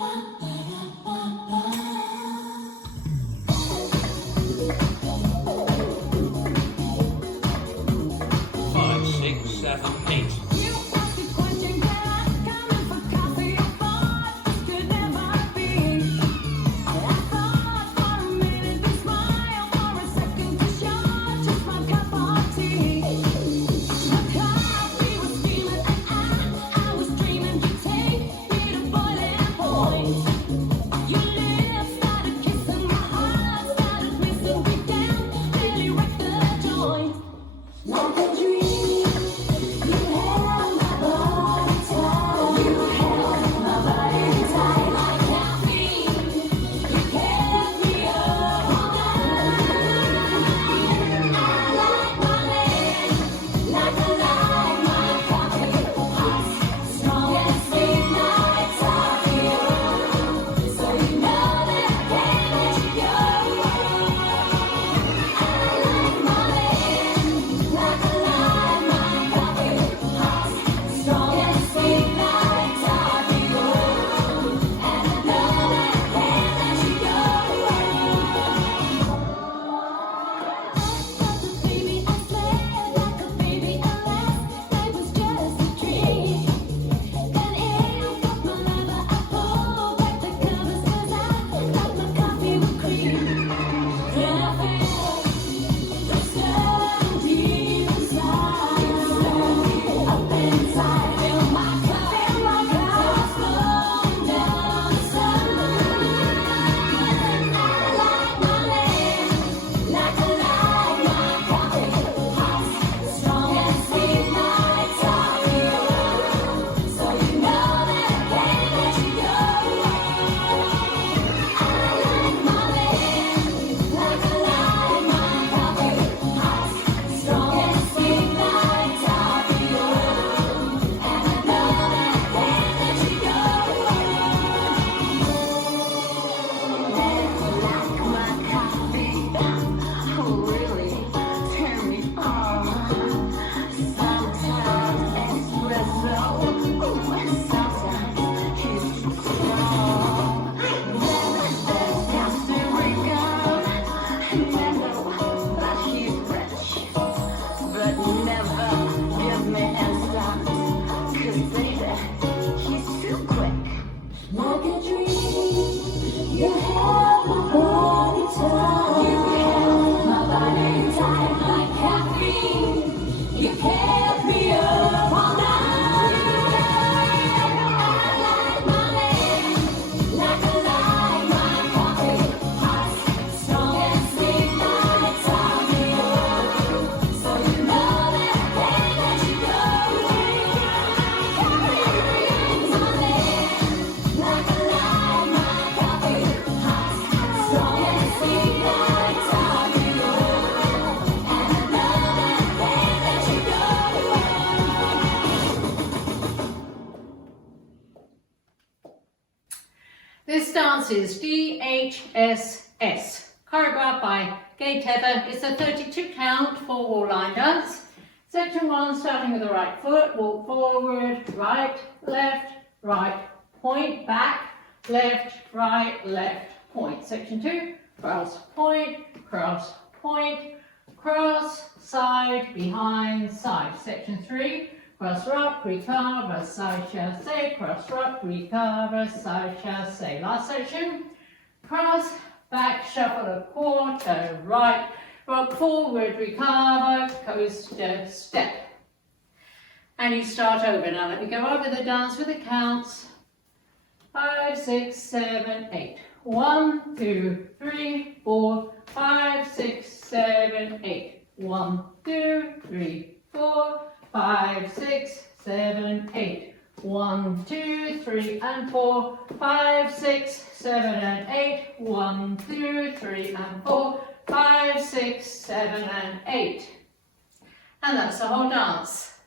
Five, six, seven, eight. This dance is D.H.S.S, choreographed by D.H.S.S. It's a 32 count, 4-wall line dance. Section 1, starting with the right foot, walk forward, right, point, back, left, point. Section 2, cross, point, cross, side, behind, side. Section 3, cross rock, recover, side chasse, cross rock, recover, side chasse. Last section, cross, back, shuffle a quarter, right, rock forward, recover, coaster, step. And you start over. Now let me go over the dance with the counts. 5, 6, 7, 8. 1, 2, 3, 4, 5, 6, 7, 8. 1, 2, 3, 4, 5, 6, 7, 8. 1, 2, 3, and 4, 5, 6, 7, and 8. 1, 2, 3, and 4, 5, 6, 7, and 8. And that's the whole dance.